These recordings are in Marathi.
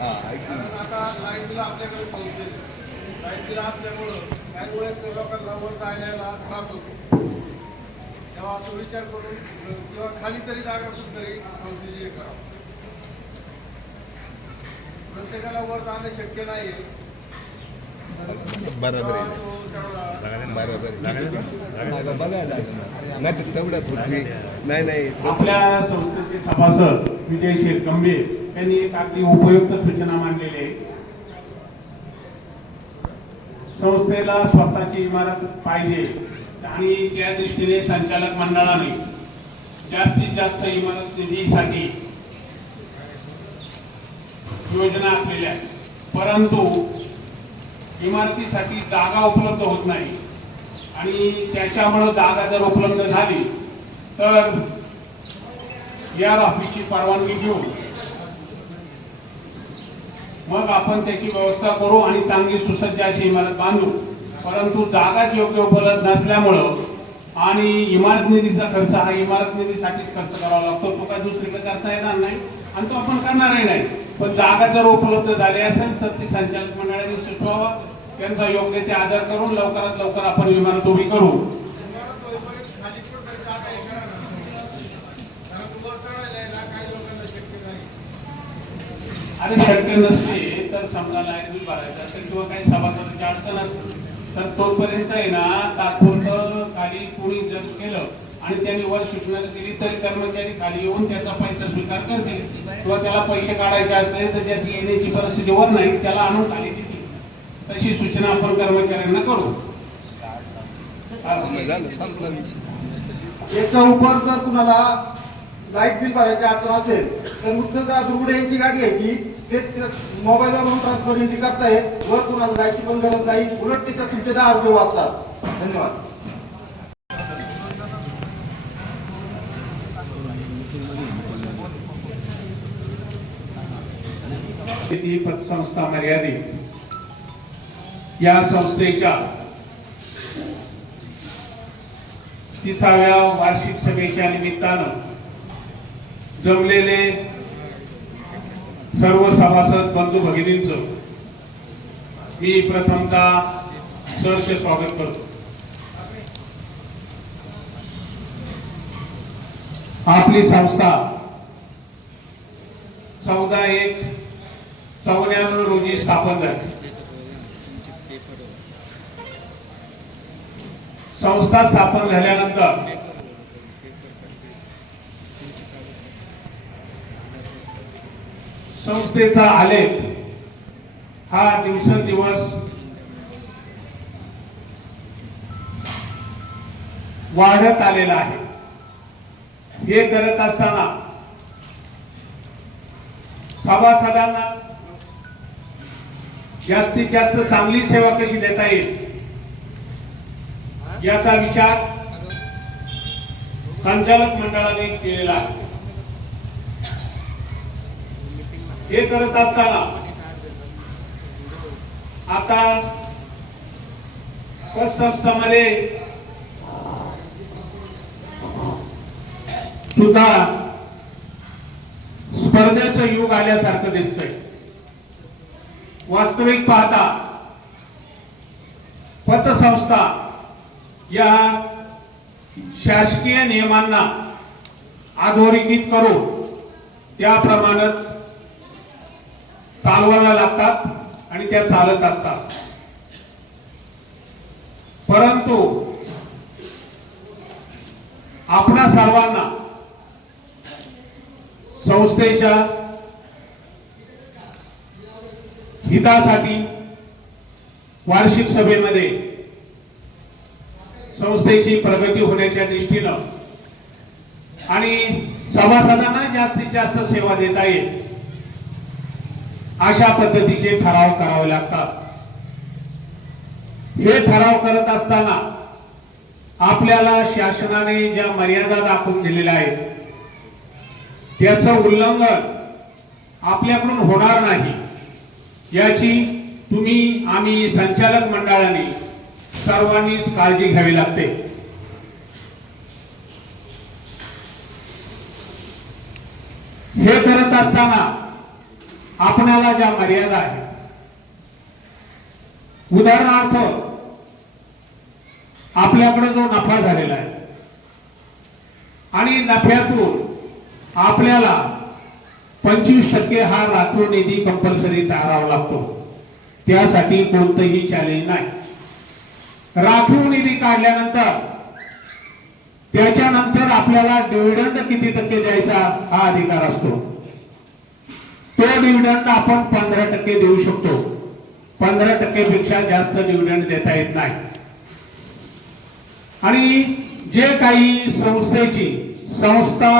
हा आता लाइट बिल आपल्याकडे. लाइट बिल असल्यामुळं काही वयस्कर लोकांना त्रास होतो. तेव्हा तो विचार करून किंवा खाली तरी जागा संस्थेची हे प्रत्येकाला वर जाणं शक्य नाही बरोबर. नाही तेवढ्या नाही. नाही आपल्या संस्थेचे सभासद विजय शेठ गंभीर यांनी एक अगदी उपयुक्त सूचना मांडलेली आहे. संस्थेला स्वतःची इमारत पाहिजे आणि त्या दृष्टीने संचालक मंडळाने जास्तीत जास्त इमारत निधीसाठी योजना आखलेल्या आहेत. परंतु इमारतीसाठी जागा उपलब्ध होत नाही आणि त्याच्यामुळं जागा जर उपलब्ध झाली तर या ऑफिसची परवानगी घेऊन मग आपण त्याची व्यवस्था करू आणि चांगली सुसज्ज अशी इमारत बांधू. परंतु जागाच योग्य उपलब्ध नसल्यामुळं आणि इमारत निधीचा खर्च हा इमारत निधीसाठीच खर्च करावा लागतो. तो काय दुसरीकडे करता येणार नाही आणि तो आपण करणारही नाही. पण जागा जर उपलब्ध झाली असेल तर ती संचालक मंडळाने सुचवावा. त्यांचा योग्य ते आदर करून लवकरात लवकर आपण इमारत उभी करू इमारत होईपर्यंत खाली कुठतरी जागा हे करा ना कारण वर चढायला आहे ना काही लोकांना शक्य नाही अरे शक्य नसले तर समजा लाइट बिल भरायचं असेल किंवा काही सभासदांची अडचण असेल तर तोपर्यंत आहे ना तात्पुरतं खाली कोणी जर केलं आणि त्यांनी वर सूचना दिली तरी कर्मचारी खाली येऊन त्याचा पैसा स्वीकार करतील. किंवा त्याला पैसे काढायचे असले तर ज्याची येण्याची परिस्थिती वर नाही त्याला आणून खाली देतील तशी सूचना आपण कर्मचाऱ्यांना करू. याच्या उपर जर कुणाला लाइट बिल भरायची अडचण असेल तर मुख्यतः दुर्गुडे यांची गाडी घ्यायची. ते मोबाईलवरून ट्रान्सफर एंट्री करतायत. वर कुणाला जायची पण गरज नाही. उलट त्याच्यात तुमचे दहा रुपये वाचतात. धन्यवाद. ही पतसंस्था मर्यादित? या संस्थेच्या तिसाव्या वार्षिक सभेच्या निमित्तानं जमलेले सर्व सभासद बंधू भगिनींच मी प्रथमता सहर्ष स्वागत करतो. आपली संस्था चौदा एक चौऱ्याण्णव रोजी स्थापन झाली. संस्था स्थापन झाल्यानंतर संस्थेचा आलेख हा दिवसेंदिवस वाढत आलेला आहे. हे करत असताना सभासदांना जास्तीत जास्त चांगली सेवा कशी देता येईल याचा विचार संचालक मंडळाने केलेला आहे. हे करत असताना आता पत संस्थामध्ये सुद्धा स्पर्धेचं युग आल्यासारखं दिसतंय. वास्तविक पाहता पतसंस्था या शासकीय नियमांना अधोरेखित करून त्याप्रमाणेच चालवाव्या लागतात आणि त्या चालत असतात. परंतु आपणा सर्वांना संस्थेच्या हितासाठी वार्षिक सभेमध्ये संस्थेची प्रगती होण्याच्या दृष्टीनं आणि सभासदांना जास्तीत जास्त सेवा देता येईल. अशा पद्धतीचे ठराव करावे लागतात. हे ठराव करत असताना आपल्याला शासनाने ज्या मर्यादा दाखवून दिलेल्या आहेत त्याचं उल्लंघन आपल्याकडून होणार नाही. याची तुम्ही आम्ही संचालक मंडळाने सर्वांनीच काळजी घ्यावी लागते. हे करत असताना आपणाला ज्या मर्यादा आहेत. उदाहरणार्थ आपल्याकडे जो नफा झालेला आहे आणि नफ्यातून आपल्याला पंचवीस टक्के हा राखीव निधी कंपल्सरी टाळावा लागतो. त्यासाठी कोणतंही चॅलेंज नाही. राखीव निधी काढल्यानंतर त्याच्यानंतर आपल्याला डिव्हिडंड किती टक्के द्यायचा हा अधिकार असतो. तो डिव्हिडंड आपण पंधरा टक्के देऊ शकतो. पंधरा टक्केपेक्षा जास्त डिव्हिडंड देता येत नाही. आणि जे काही संस्थेची संस्था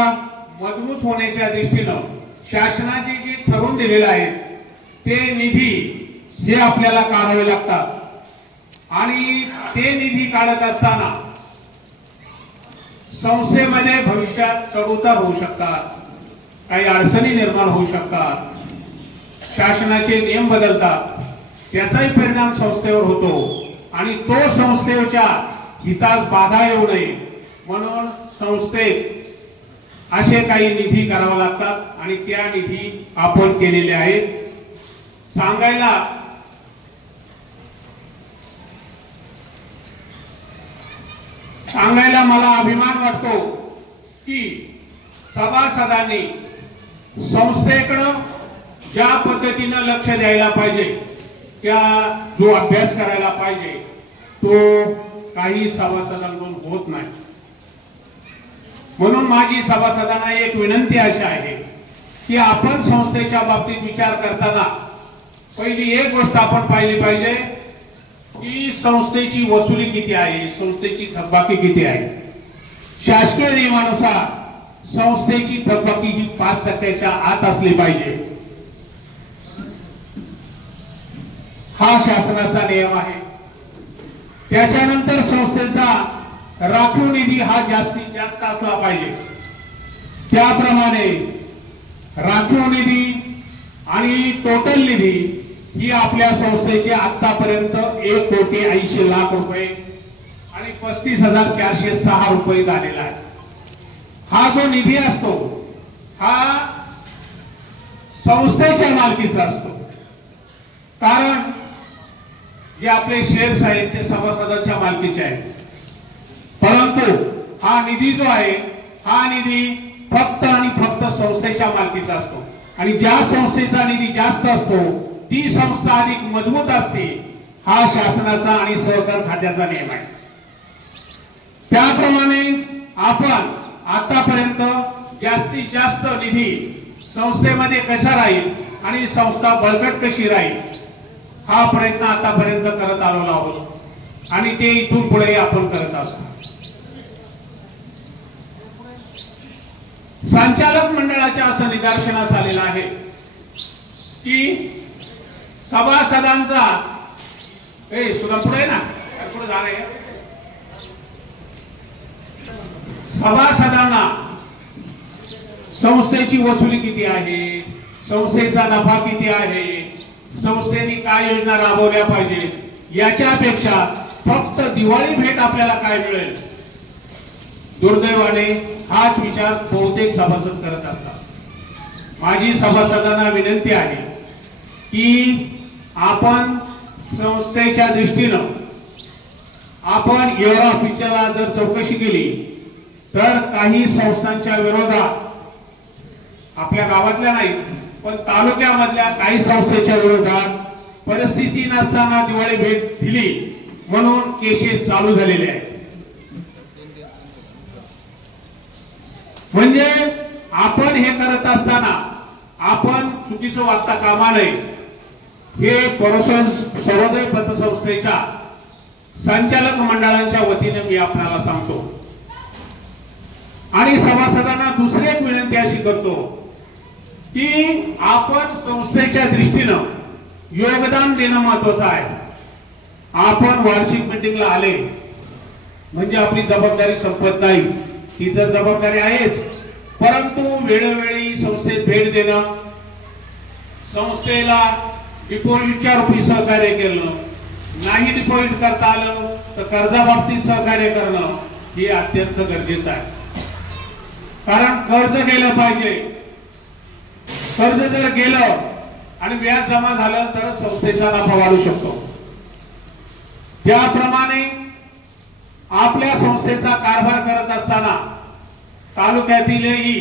मजबूत होण्याच्या दृष्टीनं शासनाचे जे ठरवून दिलेलं आहे ते निधी हे आपल्याला काढावे लागतात. आणि ते निधी काढत असताना संस्थेमध्ये भविष्यात चढउतार होऊ शकतात. काही अडचणी निर्माण होऊ शकतात. शासनाचे नियम बदलतात. त्याचाही परिणाम संस्थेवर होतो. आणि तो संस्थेच्या हितास बाधा येऊ नये म्हणून संस्थेत असे काही निधी करावा लागतात आणि त्या निधी आपण केलेले आहेत. सांगायला सांगायला मला अभिमान वाटतो की सभासदांनी संस्थेकडं ज्या पद्धतीनं लक्ष द्यायला पाहिजे त्या जो अभ्यास करायला पाहिजे तो काही सभासदांकडून होत नाही. म्हणून माझी सभासदांना एक विनंती अशी आहे की आपण संस्थेच्या बाबतीत विचार करताना पहिली एक गोष्ट आपण पाहिली पाहिजे की संस्थेची वसुली किती आहे संस्थेची थकबाकी किती आहे. शासकीय नियमानुसार संस्थेची थकबाकी ही पाच टक्क्याच्या आत असली पाहिजे. हा शासनाचा नियम आहे. त्याच्यानंतर संस्थेचा राखीव निधी हा जास्तीत जास्त असला पाहिजे. त्याप्रमाणे राखीव निधी आणि टोटल निधी ही आपल्या संस्थेचे आतापर्यंत एक कोटी ऐंशी लाख रुपये आणि पस्तीस हजार चारशे सहा रुपये झालेला आहे. हा जो निधी असतो हा संस्थेच्या मालकीचा असतो. कारण जे आपले शेअर्स आहेत ते सभासदांच्या मालकीचे आहेत. परंतु हा निधी जो आहे हा निधी फक्त आणि फक्त संस्थेच्या मालकीचा असतो. आणि ज्या संस्थेचा निधी जास्त असतो ती संस्था अधिक मजबूत असते हा शासनाचा आणि सहकार खात्याचा नियम आहे. त्याप्रमाणे आपण आतापर्यंत जास्तीत जास्त निधी संस्थेमध्ये कसा राहील आणि संस्था बळकट कशी राहील हा प्रयत्न आतापर्यंत करत आलेलो आहोत. आणि ते इथून पुढेही आपण करत असतो संचालक मंडळाच्या असं निदर्शनास आलेलं आहे की सभासदांचा ए सुद्धा पुढे ना. पुढे झालंय सभासदांना संस्थेची वसुली किती आहे? संस्थेचा नफा किती आहे? संस्थेने काय योजना राबवल्या पाहिजे? याच्यापेक्षा फक्त दिवाळी भेट आपल्याला काय मिळेल? दुर्दैवाने हाच विचार बहुतेक सभासद करत असतात. माझी सभासदांना विनंती आहे की आपण संस्थेच्या दृष्टीनं आपण एवढा ऑफिसला जर चौकशी केली तर काही संस्थांच्या विरोधात आपल्या गावातल्या नाहीत पण तालुक्यामधल्या काही संस्थेच्या विरोधात परिस्थिती नसताना दिवाळी भेट दिली म्हणून केसेस चालू झालेले आहेत म्हणजे आपण हे करत असताना आपण चुकीचं वागता कामा नये. हे परोसन सर्वोदय पतसंस्थेच्या संचालक मंडळांच्या वतीने मी आपल्याला सांगतो. आणि सभासदांना दुसरी एक विनंती अशी करतो. की आपण संस्थेच्या दृष्टीनं योगदान देणं महत्वाचं आहे. आपण वार्षिक मीटिंगला आले म्हणजे आपली जबाबदारी संपत नाही. ती तर जबाबदारी आहेच परंतु वेळोवेळी संस्थेत भेट देणं संस्थेला डिपॉझिटच्या रूपी सहकार्य केलं नाही डिपॉझिट करता आलं तर कर्जाबाबतीत सहकार्य करणं हे अत्यंत गरजेचं आहे. कारण कर्ज गेलं पाहिजे कर्ज जर गेलं आणि व्याज जमा झालं तर संस्थेचा नफा वाढू शकतो. त्याप्रमाणे आपल्या संस्थेचा कारभार करत असताना तालुक्यातीलही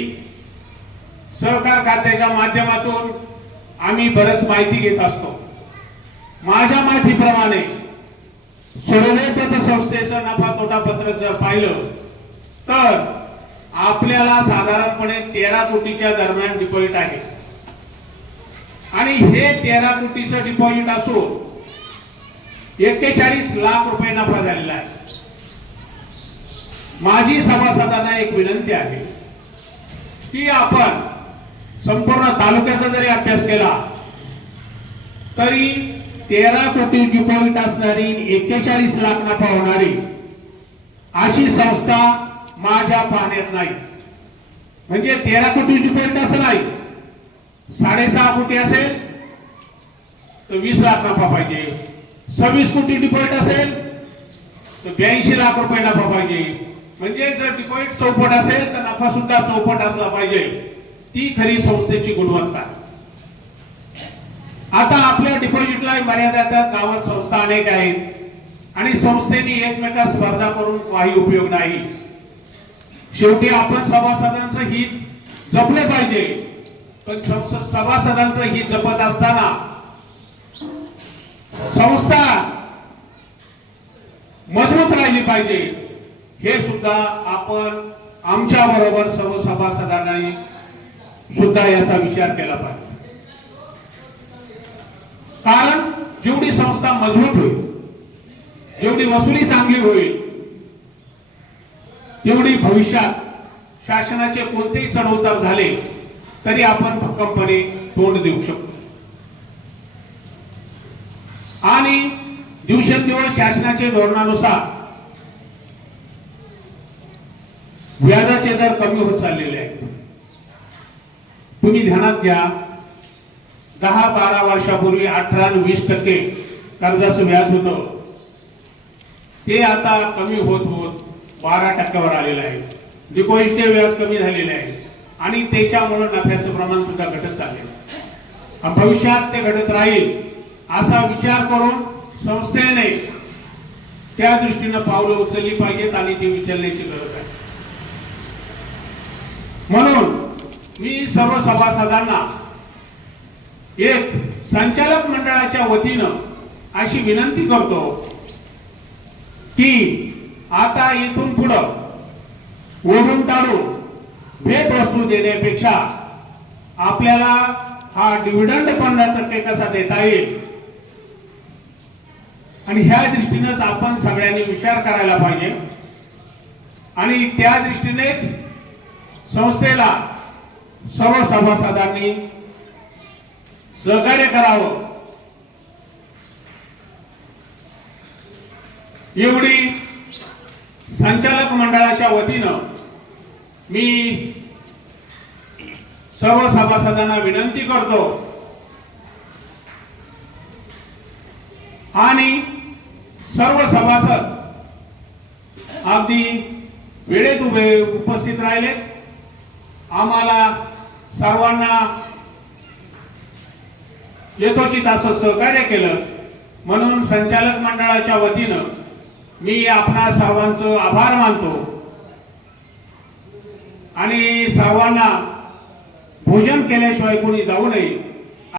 सहकार खात्याच्या माध्यमातून आम्ही बरंच माहिती घेत असतो. माझ्या माहितीप्रमाणे सर्वोदय पतसंस्थेचं नफा तोटा पत्र जर पाहिलं तर आपल्याला साधारणपणे तेरा कोटीच्या दरम्यान डिपॉझिट आहे. आणि हे तेरा कोटीचं डिपॉझिट असून एक्केचाळीस लाख रुपये नफा झालेला आहे. माझी सभासदांना एक विनंती आहे की आपण संपूर्ण तालुक्याचा जरी अभ्यास केला तरी तेरा कोटी डिपॉझिट असणारी एक्केचाळीस लाख नफा होणारी अशी संस्था माझ्या पाहण्यात नाही. म्हणजे तेरा कोटी डिपॉझिट असं नाही. साडेसहा कोटी असेल तर वीस लाख नफा पाहिजे. सव्वीस कोटी डिपॉझिट असेल तर ब्याऐंशी लाख रुपये नफा पाहिजे. म्हणजे जर डिपॉझिट चौपट असेल तर नफा सुद्धा चौपट असला पाहिजे. ती खरी संस्थेची गुणवत्ता. आता आपल्या डिपॉझिटला मर्यादा येतात गावात संस्था अनेक आहेत. आणि संस्थेने एकमेका स्पर्धा करून काही उपयोग नाही. शेवटी आपण सभासदांचं हित जपलं पाहिजे. पण संसद सभासदांचं ही जपत असताना संस्था मजबूत राहिली पाहिजे. हे सुद्धा आपण आमच्या बरोबर सर्व सभासदांनी सुद्धा याचा विचार केला पाहिजे. कारण जेवढी संस्था मजबूत होईल जेवढी वसुली चांगली होईल तेवढी भविष्यात शासनाचे कोणतेही चढउतार झाले तरी आपण भक्कमपणे तोंड देऊ शकतो. आणि दिवसेंदिवस शासनाच्या धोरणानुसार व्याजाचे दर कमी होत चाललेले आहेत. तुम्ही ध्यानात घ्या दहा बारा वर्षापूर्वी अठरा वीस टक्के कर्जाचं व्याज होतं. ते आता कमी होत होत बारा टक्क्यावर आलेलं आहे. डिपॉझिटचे व्याज कमी झालेले आहे. आणि त्याच्यामुळे नफ्याचं प्रमाण सुद्धा घटत चालेल भविष्यात ते घटत राहील असा विचार करून संस्थेने त्या दृष्टीनं पावलं उचलली पाहिजेत आणि ती विचारण्याची गरज आहे. म्हणून मी सर्व सभासदांना एक संचालक मंडळाच्या वतीनं अशी विनंती करतो की आता इथून पुढं ओढून टाळून भेट वस्तू देण्यापेक्षा आपल्याला हा डिव्हिडंड पन्नास टक्के कसा देता येईल? आणि ह्या दृष्टीनेच आपण सगळ्यांनी विचार करायला पाहिजे. आणि त्या दृष्टीनेच संस्थेला सर्व सभासदांनी सहकार्य करावं. एवढी संचालक मंडळाच्या वतीनं मी सर्व सभासदांना विनंती करतो. आणि सर्व सभासद अगदी वेळेत उभे उपस्थित राहिले. आम्हाला सर्वांना यथोचित असं सहकार्य केलं. म्हणून संचालक मंडळाच्या वतीनं मी आपणा सर्वांचं आभार मानतो. आणि सर्वांना भोजन केल्याशिवाय कोणी जाऊ नये.